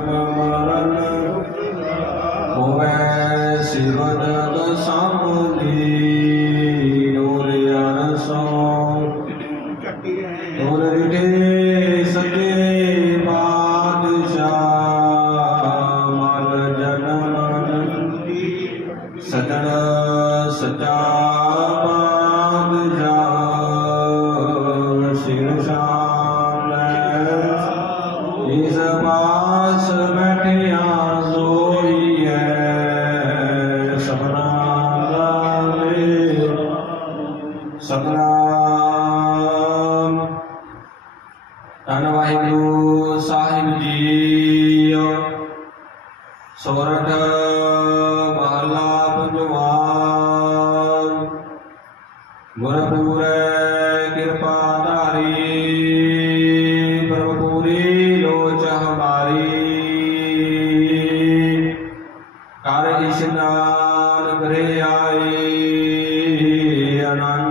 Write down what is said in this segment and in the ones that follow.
ਮਰਨ ਹੋਵੇ ਸਿਵਨ ਦਸਾਮਲੀ ਜਨਮ ਸਜਣ ਸਚਾ ਬਾਦਸ਼ਾਹ ਸਿਰ ਸ਼ਾਮ ਸਤਨਾਮ। ਧੰਨ ਵਾਹਿਗੁਰੂ ਸਾਹਿਬ ਜੀ। ਸੋਰਠ ਮਹਲਾ ਪੰਜਵਾ ਗੁਰਪੂਰੈ, ਕਿਰਪਾ ਧਾਰੀ। ਪ੍ਰਭ ਪੂਰੀ ਲੋਚ ਹਮਾਰੀ। ਕਰ ਇਸ਼ਨਾਨ ਗ੍ਰਹਿ ਆਈ।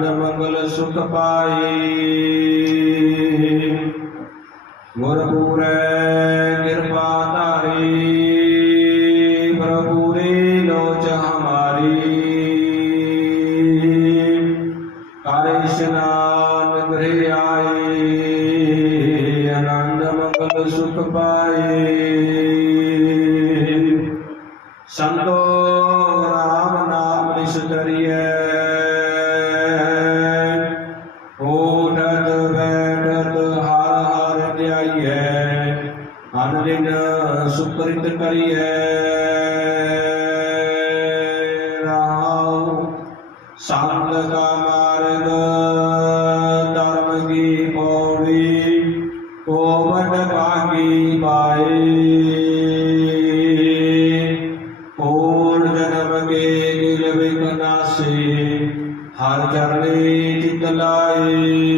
ਆਨੰਦ ਮੰਗਲ ਸੁਖ ਪਾਈ ਗੁਰਪੂਰੈ ਕਿਰਪਾ ਧਾਰੀ ਪ੍ਰਭੂਰੀ ਲੋਚ ਹਮਾਰੀ ਕਰ ਇਸ਼ਨਾਨ ਗ੍ਰਹਿ ਆਈ ਆਨੰਦ ਮੰਗਲ ਸੁਖ ਪਾਏ ਸੰਤੋ ਰਾਮ ਨਾਮ ਨਿਸ਼ਤਰੀਐ ਅਨ ਦਿਨ ਸੁਕ੍ਰਿਤ ਕਰੀਐ। ਰਾਮ ਸੰਤ ਕਾ ਮਾਰਗ, ਧਰਮ ਕੀ ਪੌੜੀ ਕੋਵਟ ਭਾਗੀ ਪਾਏ ਕੋੜ ਜਨਮ ਕੇ ਦਿਲ ਵਿਕਨਾਸੇ ਹਰ ਚਰਨੇ ਚਿਤ ਲਾਏ।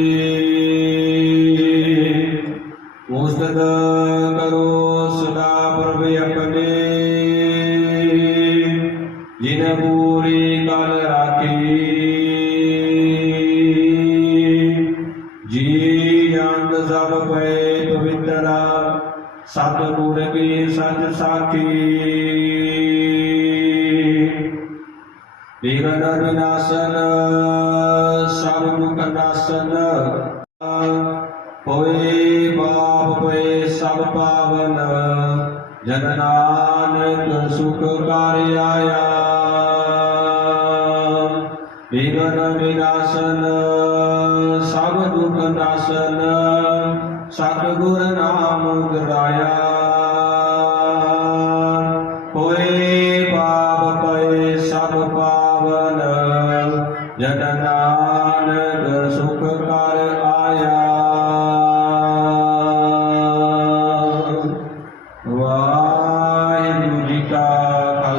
ਕਰੋ ਸਦਾ ਪ੍ਰਭ ਆਪਣੇ ਜਿਨ ਪੂਰੀ ਕਲ ਰਾਖੀ ਜੀ ਜੰਤ ਸਭ ਪਏ ਪਵਿੱਤਰਾ ਸਤਿਗੁਰ ਕੀ ਸੱਚ ਸਾਖੀ ਵਿਗਨ ਵਿਨਾਸ਼ਨ ਸਭ ਦੁਖ ਹੋਏ ਪਾਪ ਪਏ ਸਭ ਪਾਵਨ, ਜਨ ਨਾਨਕ ਸੁਖ ਕਰ ਆਇਆ ਵਿਗਨ ਵਿਨਾਸ਼ਨ ਸਭ ਦੁਖ ਨਾਸ਼ਨ, ਸਤਿਗੁਰ ਨਾਮ ਗਰਾਇਆ। ਹੋਏ ਪਾਪ ਪਏ ਸਭ ਪਾਵਨ, ਜਨ